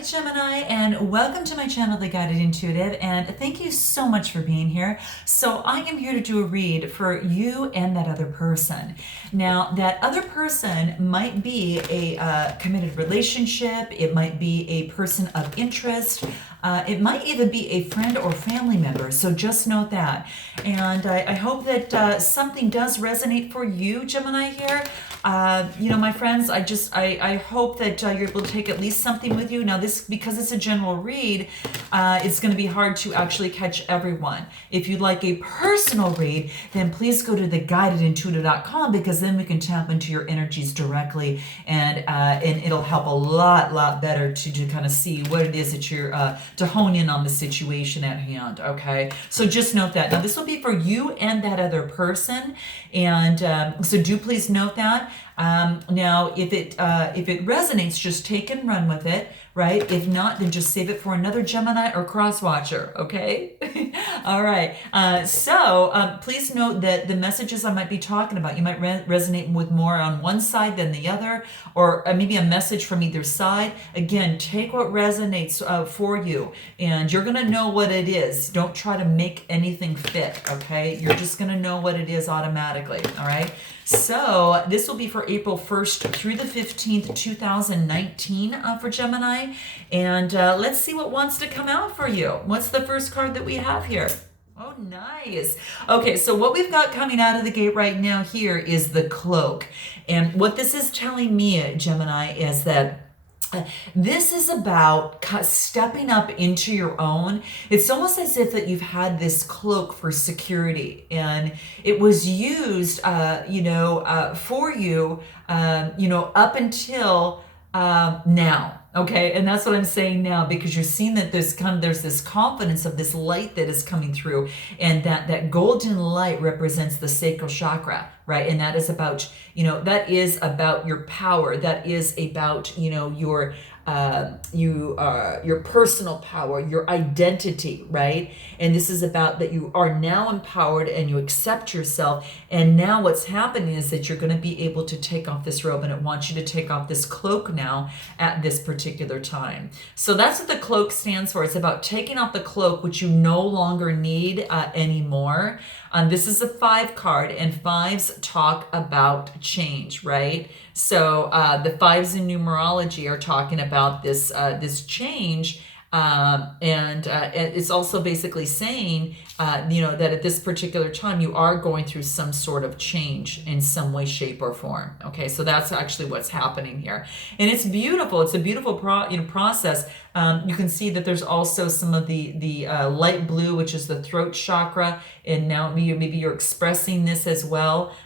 Hi Gemini, and welcome to my channel, The Guided Intuitive, and thank you so much for being here. So I am here to do a read for you and that other person. Now, that other person might be a committed relationship, it might be a person of interest, it might even be a friend or family member, so just note that. And I hope that something does resonate for you, Gemini, here. My friends, I hope that you're able to take at least something with you. Now this, because it's a general read, it's going to be hard to actually catch everyone. If you'd like a personal read, then please go to theguidedintuitive.com, because then we can tap into your energies directly, and it'll help a lot better to kind of see what it is that you're, to hone in on the situation at hand, okay? So just note that. Now this will be for you and that other person, and so do please note that. Now, if it resonates, just take and run with it, right? If not, then just save it for another Gemini or cross watcher, okay? All right. Please note that the messages I might be talking about, you might resonate with more on one side than the other, or maybe a message from either side. Again, take what resonates for you, and you're going to know what it is. Don't try to make anything fit, okay? You're just going to know what it is automatically, all right? So this will be for April 1st through the 15th, 2019 for Gemini. And let's see what wants to come out for you. What's the first card that we have here? Oh, nice. Okay, so what we've got coming out of the gate right now here is the cloak. And what this is telling me, Gemini, is that this is about stepping up into your own. It's almost as if that you've had this cloak for security, and it was used, for you, up until now. Okay, and that's what I'm saying now, because you're seeing that there's this confidence of this light that is coming through, and that golden light represents the sacral chakra, right? And that is about, your power. That is about, your personal power, your identity, right? And this is about that you are now empowered and you accept yourself. And now what's happening is that you're going to be able to take off this robe, and it wants you to take off this cloak now at this particular time. So that's what the cloak stands for. It's about taking off the cloak, which you no longer need anymore. This is a 5 card, and 5s talk about change, right? So the 5s in numerology are talking about this change, and it's also basically saying, that at this particular time you are going through some sort of change in some way, shape, or form. Okay, so that's actually what's happening here, and it's beautiful. It's a beautiful process. You can see that there's also some of the light blue, which is the throat chakra, and now maybe you're expressing this as well.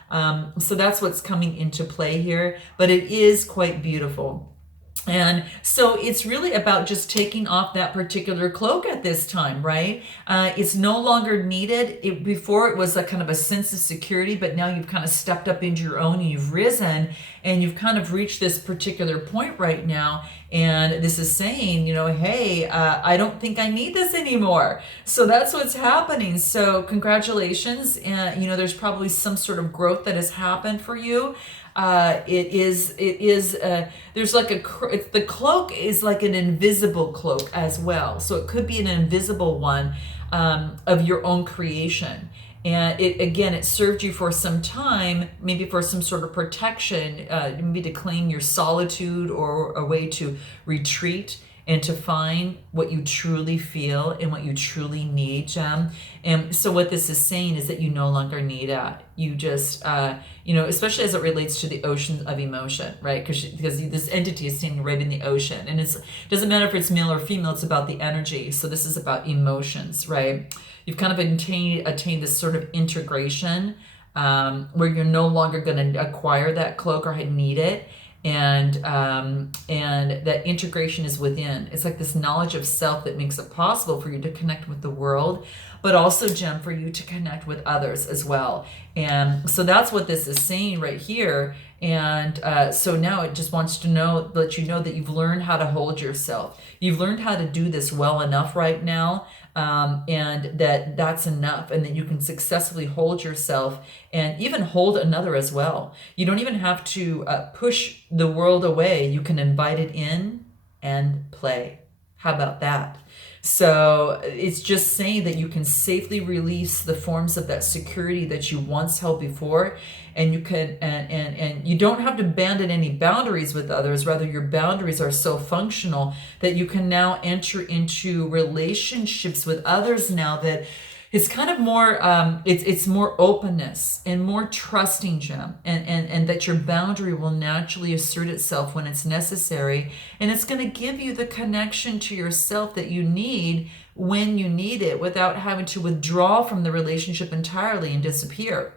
So that's what's coming into play here, but it is quite beautiful. And so it's really about just taking off that particular cloak at this time, right? It's no longer needed. Before it was a kind of a sense of security, but now you've kind of stepped up into your own, and you've risen, and you've kind of reached this particular point right now. And this is saying, hey, I don't think I need this anymore. So that's what's happening. So congratulations. And, there's probably some sort of growth that has happened for you. The cloak is like an invisible cloak as well. So it could be an invisible one of your own creation. And it served you for some time, maybe for some sort of protection, maybe to claim your solitude, or a way to retreat and to find what you truly feel and what you truly need, Gem. And so what this is saying is that you no longer need that. You just, especially as it relates to the ocean of emotion, right? Because this entity is standing right in the ocean. And it doesn't matter if it's male or female, it's about the energy. So this is about emotions, right? You've kind of attained this sort of integration where you're no longer going to acquire that cloak or need it. And that integration is within. It's like this knowledge of self that makes it possible for you to connect with the world, but also, Gem, for you to connect with others as well. And so that's what this is saying right here. And so now it just wants to let you know that you've learned how to hold yourself. You've learned how to do this well enough right now, and that's enough, and that you can successfully hold yourself and even hold another as well. You don't even have to push the world away. You can invite it in, and play. How about that? So it's just saying that you can safely release the forms of that security that you once held before, and you can and you don't have to abandon any boundaries with others. Rather, your boundaries are so functional that you can now enter into relationships with others now that it's kind of more it's more openness and more trusting, Gem, and that your boundary will naturally assert itself when it's necessary, and it's going to give you the connection to yourself that you need when you need it without having to withdraw from the relationship entirely and disappear.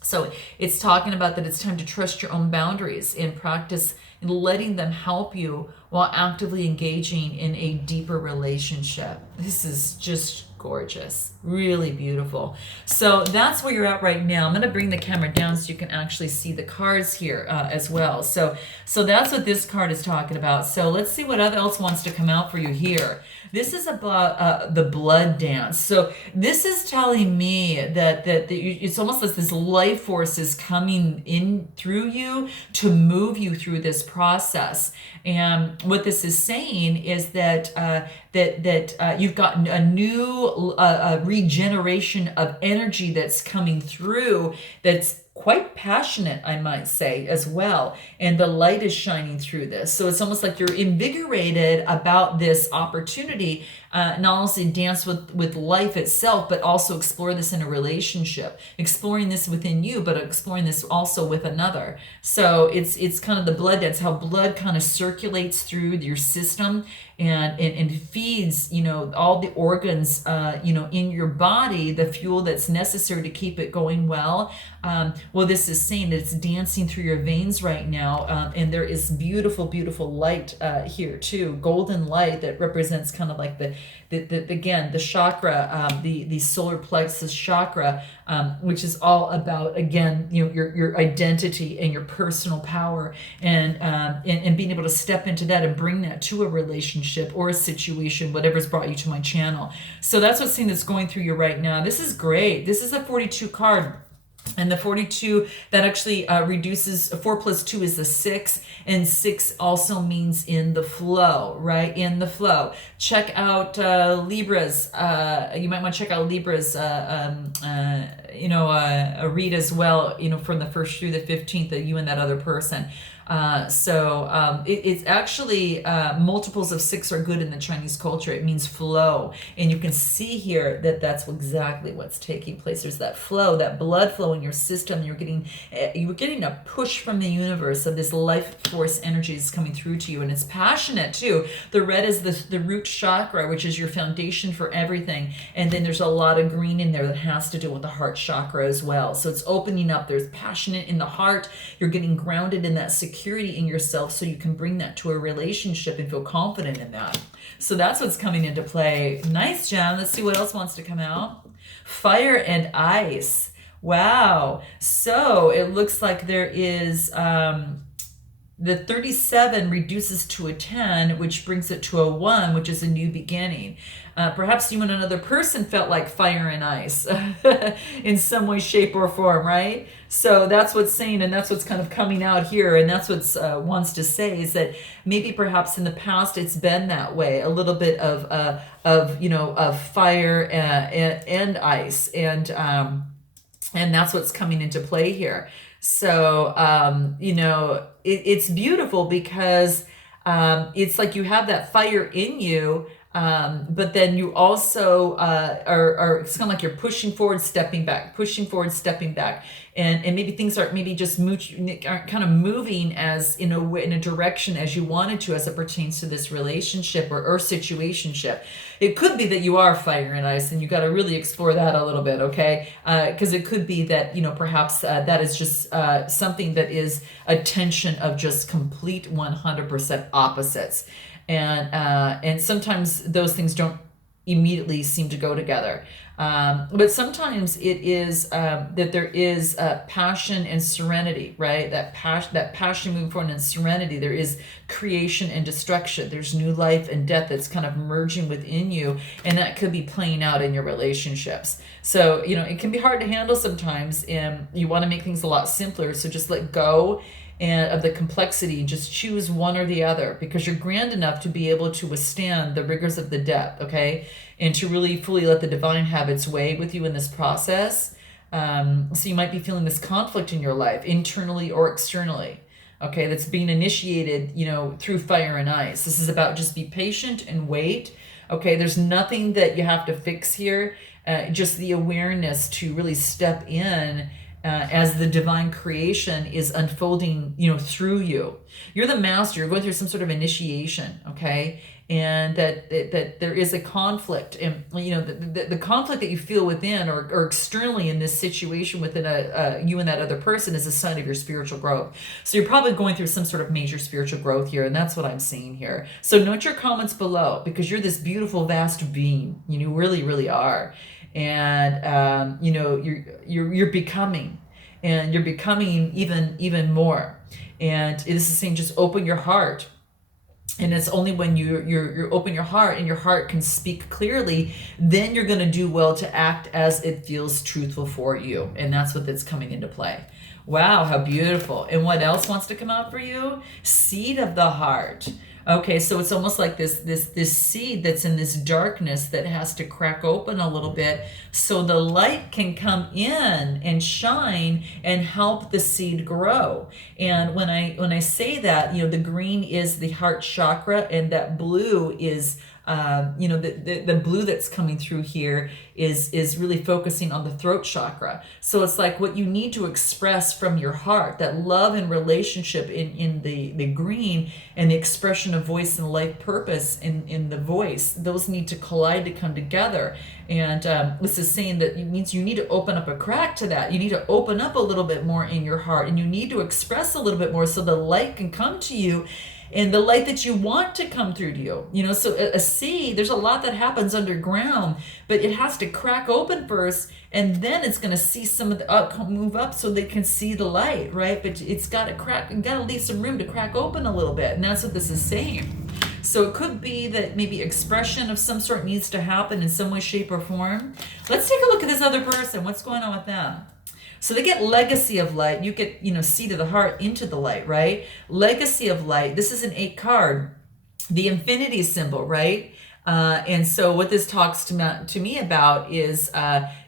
So it's talking about that it's time to trust your own boundaries and practice in letting them help you while actively engaging in a deeper relationship. This is just gorgeous, really beautiful. So that's where you're at right now. I'm going to bring the camera down so you can actually see the cards here as well. So that's what this card is talking about. So let's see what else wants to come out for you here. This is about the blood dance. So this is telling me that it's almost like this life force is coming in through you to move you through this process. And what this is saying is that you've got a new regeneration of energy that's coming through that's quite passionate, I might say, as well. And the light is shining through this. So it's almost like you're invigorated about this opportunity, not only dance with life itself, but also explore this in a relationship, exploring this within you, but exploring this also with another. So it's kind of the blood dance, how blood kind of circulates through your system and feeds, all the organs, in your body, the fuel that's necessary to keep it going well. Well, this is saying that it's dancing through your veins right now, and there is beautiful, beautiful light here too, golden light that represents kind of like the chakra, the solar plexus chakra, which is all about, again, your identity and your personal power, and being able to step into that and bring that to a relationship or a situation, whatever's brought you to my channel. So that's what's that's going through you right now. This is great. This is a 42 card. And the 42, that actually reduces, 4 plus 2 is the 6, and 6 also means in the flow, right? In the flow. Check out Libra's, you might want to check out Libra's, a read as well, from the 1st through the 15th, that you and that other person. It's actually multiples of 6 are good in the Chinese culture. It means flow, and you can see here that that's exactly what's taking place. There's that flow, that blood flow in your system. You're getting a push from the universe of this life force energy is coming through to you, and it's passionate too. The red is the root chakra, which is your foundation for everything, and then there's a lot of green in there that has to do with the heart chakra as well. So it's opening up. There's passionate in the heart. You're getting grounded in that security in yourself, so you can bring that to a relationship and feel confident in that. So that's what's coming into play. Nice, Gem. Let's see what else wants to come out. Fire and ice. Wow. So it looks like there is the 37 reduces to a 10, which brings it to a 1, which is a new beginning. Perhaps you and another person felt like fire and ice in some way, shape, or form, right? So that's what's saying, and that's what's kind of coming out here, and that's what's wants to say is that maybe perhaps in the past it's been that way, a little bit of fire and ice, and that's what's coming into play here. So it's beautiful because it's like you have that fire in you. But then you also are it's kind of like you're pushing forward, stepping back, and maybe things aren't aren't kind of moving as in a direction as you wanted to, as it pertains to this relationship or situationship. It could be that you are fire and ice, and you got to really explore that a little bit, okay? Because it could be that perhaps that is just something that is a tension of just complete 100% opposites. And sometimes those things don't immediately seem to go together. But sometimes it is that there is passion and serenity, right? That passion moving forward and serenity. There is creation and destruction. There's new life and death that's kind of merging within you, and that could be playing out in your relationships. So, it can be hard to handle sometimes, and you want to make things a lot simpler. So just let go and of the complexity. Just choose one or the other, because you're grand enough to be able to withstand the rigors of the depth, okay? And to really fully let the divine have its way with you in this process. So you might be feeling this conflict in your life, internally or externally, okay, that's being initiated, you know, through fire and ice. This is about just be patient and wait, okay? There's nothing that you have to fix here, just the awareness to really step in as the divine creation is unfolding, you know, through you. You're the master. You're going through some sort of initiation, okay? And that there is a conflict, and you know the conflict that you feel within or externally in this situation within you and that other person is a sign of your spiritual growth. So you're probably going through some sort of major spiritual growth here, and that's what I'm seeing here. So note your comments below, because you're this beautiful, vast being. You really, really are, and you know you're becoming, and you're becoming even more. And this is saying just open your heart. And it's only when you open your heart and your heart can speak clearly, then you're going to do well to act as it feels truthful for you. And that's what that's coming into play. Wow, how beautiful. And what else wants to come out for you? Seed of the heart. Okay, so it's almost like this seed that's in this darkness that has to crack open a little bit so the light can come in and shine and help the seed grow. And when I say that, you know, the green is the heart chakra, and that blue is you know, the blue that's coming through here is really focusing on the throat chakra. So it's like what you need to express from your heart, that love and relationship in the green, and the expression of voice and life purpose in the voice. Those need to collide to come together. And this is saying that it means you need to open up a crack to that. You need to open up a little bit more in your heart, and you need to express a little bit more so the light can come to you, and the light that you want to come through to you. You know, so a seed, there's a lot that happens underground, but it has to crack open first, and then it's going to see some of the move up so they can see the light, right? But it's got to crack, and got to leave some room to crack open a little bit, and that's what this is saying. So it could be that maybe expression of some sort needs to happen in some way, shape, or form. Let's take a look at this other person. What's going on with them? So they get legacy of light. You get, you know, seed of the heart into the light, right? Legacy of light. This is an 8 card, the infinity symbol, right? And so what this talks to me about is,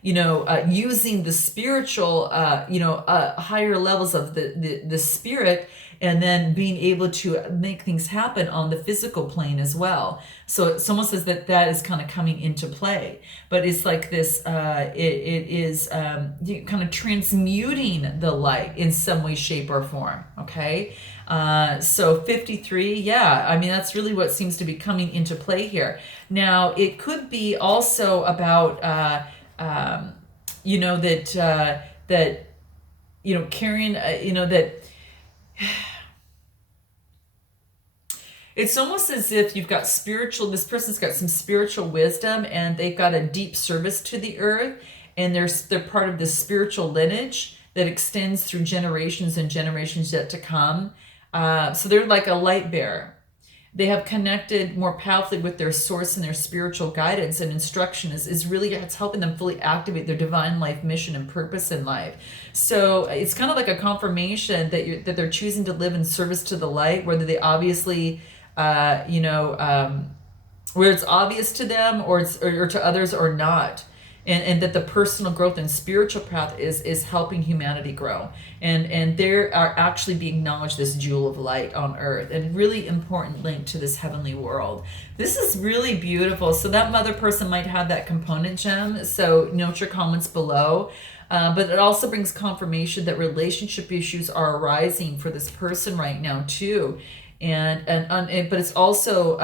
you know, using the spiritual, you know, higher levels of the spirit, and then being able to make things happen on the physical plane as well. So it's almost as that is kind of coming into play. But it's like this, it is kind of transmuting the light in some way, shape, or form, okay? So 53, yeah, I mean, that's really what seems to be coming into play here. Now, it could be also about, you know, that, you know, carrying, you know, that it's almost as if you've got this person's got some spiritual wisdom, and they've got a deep service to the earth, and they're part of this spiritual lineage that extends through generations and generations yet to come. So they're like a light bearer. They have connected more powerfully with their source, and their spiritual guidance and instruction is really, it's helping them fully activate their divine life mission and purpose in life. So it's kind of like a confirmation that they're choosing to live in service to the light, whether they obviously, you know, where it's obvious to them or to others or not. And that the personal growth and spiritual path is helping humanity grow. And they are actually being acknowledged this jewel of light on earth, and really important link to this heavenly world. This is really beautiful. So that mother person might have that component gem. So note your comments below. But it also brings confirmation that relationship issues are arising for this person right now too. But it's also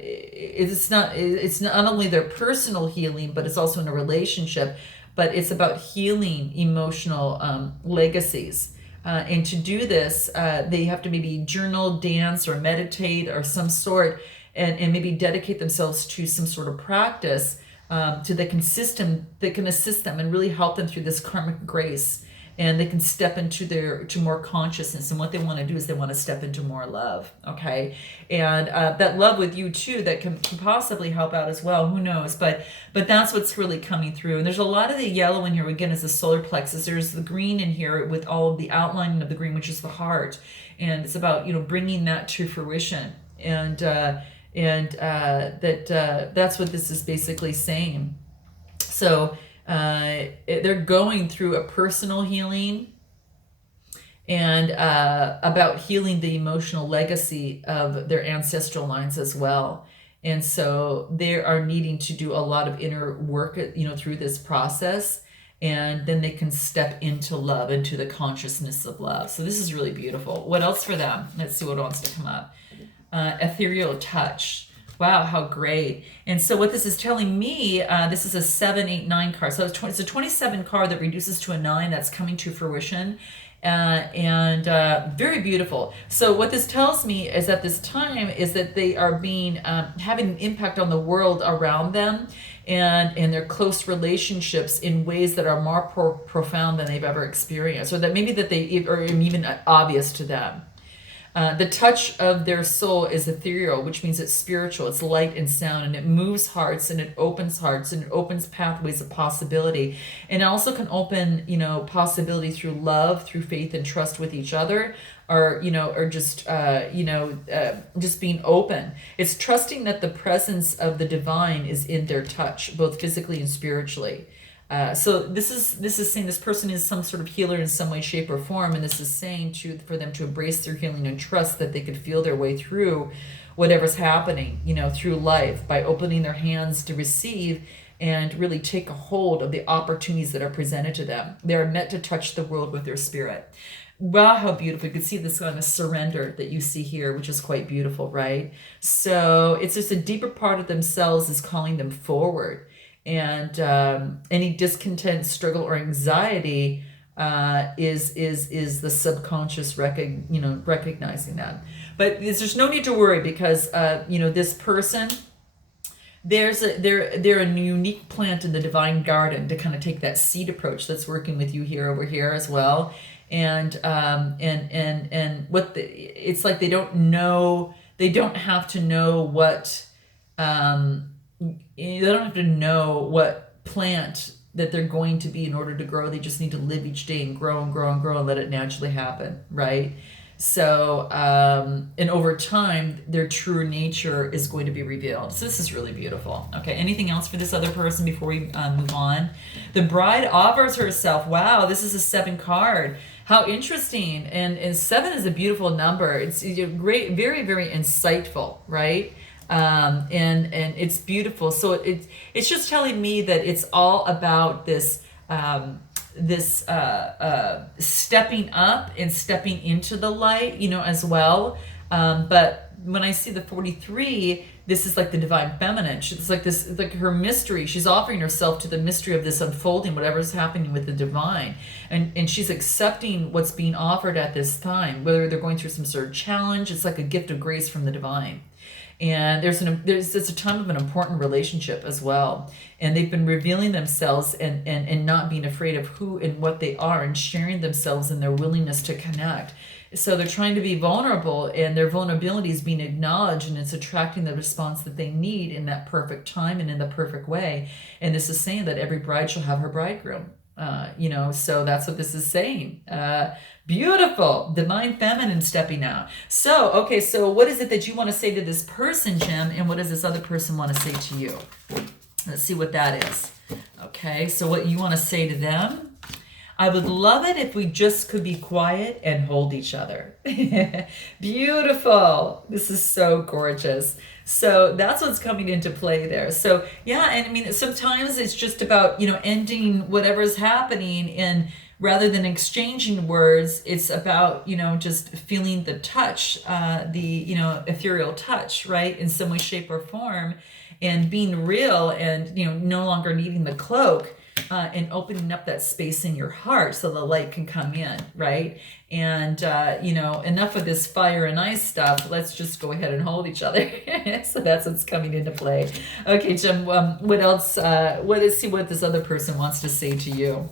it's not only their personal healing, but it's also in a relationship. But it's about healing emotional legacies. And to do this, they have to maybe journal, dance, or meditate, or some sort, and maybe dedicate themselves to some sort of practice that can assist them and really help them through this karmic grace. and they can step into to more consciousness. And what they want to do is they want to step into more love. Okay. And that love with you too, that can possibly help out as well. Who knows? But that's what's really coming through. And there's a lot of the yellow in here. Again, is the solar plexus. There's the green in here with all of the outlining of the green, which is the heart. And it's about, bringing that to fruition. And that's what this is basically saying. So they're going through a personal healing and about healing the emotional legacy of their ancestral lines as well. And so they are needing to do a lot of inner work, through this process. And then they can step into love, into the consciousness of love. So this is really beautiful. What else for them? Let's see what wants to come up. Ethereal touch. Wow, how great. And so what this is telling me, this is a 7, 8, 9 card. So it's a 27 card that reduces to a 9 that's coming to fruition. And very beautiful. So what this tells me is at this time is that they are being having an impact on the world around them and their close relationships in ways that are more profound than they've ever experienced, or that maybe that they are even obvious to them. The touch of their soul is ethereal, which means it's spiritual, it's light and sound, and it moves hearts and it opens pathways of possibility. And it also can open, possibility through love, through faith and trust with each other, or just being open. It's trusting that the presence of the divine is in their touch, both physically and spiritually. So this is saying this person is some sort of healer in some way, shape, or form, and this is saying for them to embrace their healing and trust that they could feel their way through whatever's happening, through life, by opening their hands to receive and really take a hold of the opportunities that are presented to them. They are meant to touch the world with their spirit. Wow, how beautiful. You can see this kind of surrender that you see here, which is quite beautiful, right? So it's just a deeper part of themselves is calling them forward. And any discontent, struggle, or anxiety is the subconscious recognizing that. But there's no need to worry because this person, they're a unique plant in the divine garden to kind of take that seed approach that's working with you over here as well. And what it's like they don't have to know what. They don't have to know what plant that they're going to be in order to grow. They just need to live each day and grow and grow and grow and let it naturally happen, right? So, and over time, their true nature is going to be revealed. So this is really beautiful. Okay, anything else for this other person before we move on? The bride offers herself. Wow, this is a 7 card. How interesting. And 7 is a beautiful number. It's great, very, very insightful, right? And it's beautiful. So it's just telling me that it's all about this stepping up and stepping into the light, as well. But when I see the 43, this is like the divine feminine. It's like this, like her mystery. She's offering herself to the mystery of this unfolding, whatever's happening with the divine. And she's accepting what's being offered at this time, whether they're going through some sort of challenge. It's like a gift of grace from the divine. And it's a time of an important relationship as well. And they've been revealing themselves and not being afraid of who and what they are and sharing themselves and their willingness to connect. So they're trying to be vulnerable, and their vulnerability is being acknowledged, and it's attracting the response that they need in that perfect time and in the perfect way. And this is saying that every bride shall have her bridegroom. So that's what this is saying. Beautiful, divine feminine stepping out. So what is it that you want to say to this person, Jim, and what does this other person want to say to you? Let's see what that is. Okay, so what you want to say to them? I would love it if we just could be quiet and hold each other. Beautiful. This is so gorgeous. So that's what's coming into play there. So yeah, and I mean, sometimes it's just about, ending whatever's happening, and rather than exchanging words, it's about, just feeling the touch, the ethereal touch, right? In some way, shape, or form, and being real, and, no longer needing the cloak. And opening up that space in your heart so the light can come in, right? And, enough of this fire and ice stuff. Let's just go ahead and hold each other. So that's what's coming into play. Okay, Jim, what else? Let's see what this other person wants to say to you.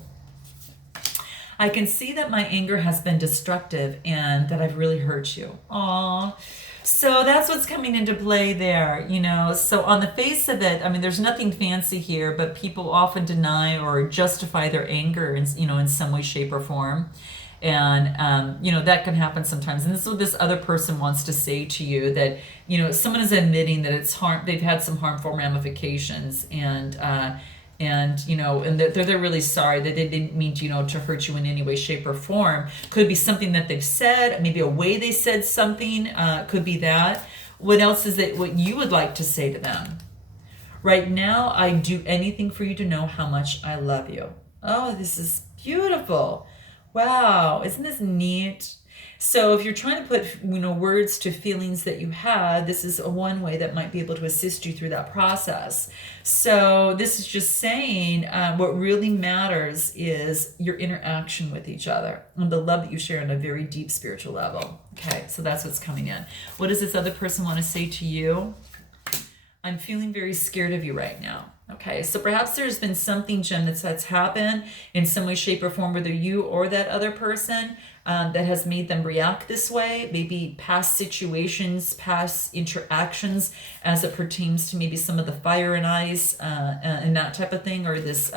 I can see that my anger has been destructive and that I've really hurt you. Aww. So that's what's coming into play there, you know. So on the face of it, I mean, there's nothing fancy here, but people often deny or justify their anger in, you know, in some way, shape, or form. And, you know, that can happen sometimes. And this is what this other person wants to say to you, that, you know, someone is admitting that they've had some harmful ramifications, and you know, and they're really sorry, that they didn't mean to, you know, to hurt you in any way, shape, or form. Could be something that they've said, maybe a way they said something, could be that. What else is it, what you would like to say to them? Right now, I'd do anything for you to know how much I love you. Oh, this is beautiful. Wow, isn't this neat? So if you're trying to put, you know, words to feelings that you had, this is one way that might be able to assist you through that process. So this is just saying what really matters is your interaction with each other and the love that you share on a very deep spiritual level. Okay, so that's what's coming in. What does this other person want to say to you? I'm feeling very scared of you right now. Okay, so perhaps there's been something, Jem, that's happened in some way, shape, or form, whether you or that other person, that has made them react this way. Maybe past situations, past interactions as it pertains to maybe some of the fire and ice and that type of thing, or this,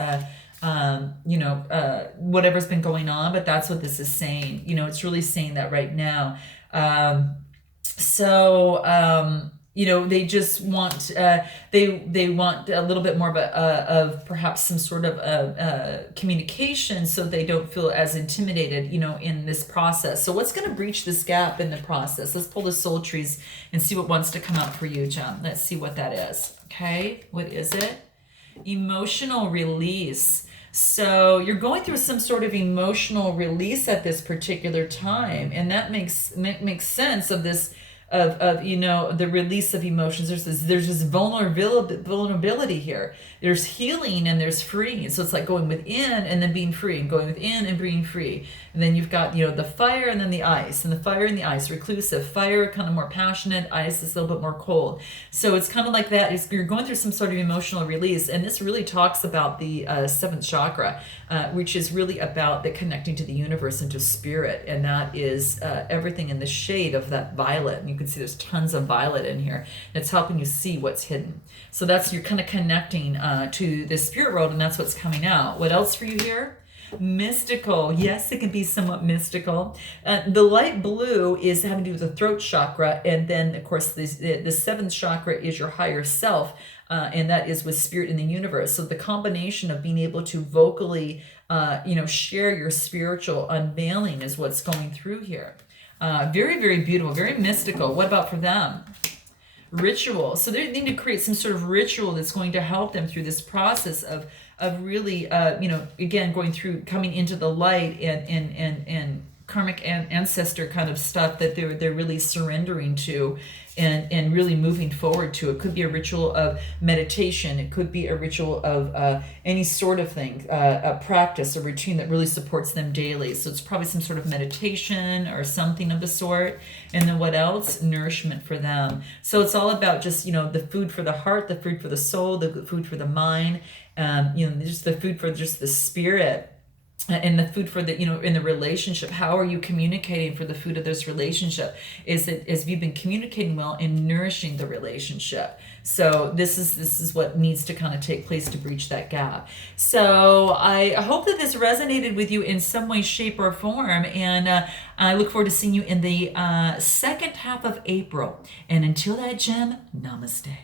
you know, whatever's been going on. But that's what this is saying. You know, it's really saying that right now. You know, they just want they want a little bit more of perhaps some sort of communication, so they don't feel as intimidated, you know, in this process. So what's going to breach this gap in the process? Let's pull the soul trees and see what wants to come out for you, John. Let's see what that is. Okay, what is it? Emotional release. So you're going through some sort of emotional release at this particular time, and that makes sense of this. Of you know, the release of emotions. There's this vulnerability here. There's healing and there's freeing. So it's like going within and then being free, and going within and being free. And then you've got, you know, the fire and then the ice, and the fire and the ice, reclusive. Fire kind of more passionate, ice is a little bit more cold. So it's kind of like that. You're going through some sort of emotional release, and this really talks about the seventh chakra, which is really about the connecting to the universe and to spirit, and that is everything in the shade of that violet. And you can see there's tons of violet in here. It's helping you see what's hidden. So that's, you're kind of connecting to the spirit world, and that's what's coming out. What else for you here? Mystical. Yes, it can be somewhat mystical. The light blue is having to do with the throat chakra, and then of course the seventh chakra is your higher self, and that is with spirit in the universe. So the combination of being able to vocally you know, share your spiritual unveiling is what's going through here. Very, very beautiful, very mystical. What about for them? Ritual. So they need to create some sort of ritual that's going to help them through this process of really, you know, again, going through, coming into the light and karmic ancestor kind of stuff that they're really surrendering to and really moving forward to. It could be a ritual of meditation. It could be a ritual of any sort of thing, a practice, a routine that really supports them daily. So it's probably some sort of meditation or something of the sort. And then what else? Nourishment for them. So it's all about just, you know, the food for the heart, the food for the soul, the food for the mind, you know, just the food for just the spirit. And the food for the, you know, in the relationship. How are you communicating for the food of this relationship? Is you've been communicating well and nourishing the relationship? So this is what needs to kind of take place to breach that gap. So I hope that this resonated with you in some way, shape, or form. And I look forward to seeing you in the second half of April. And until that, Gem, namaste.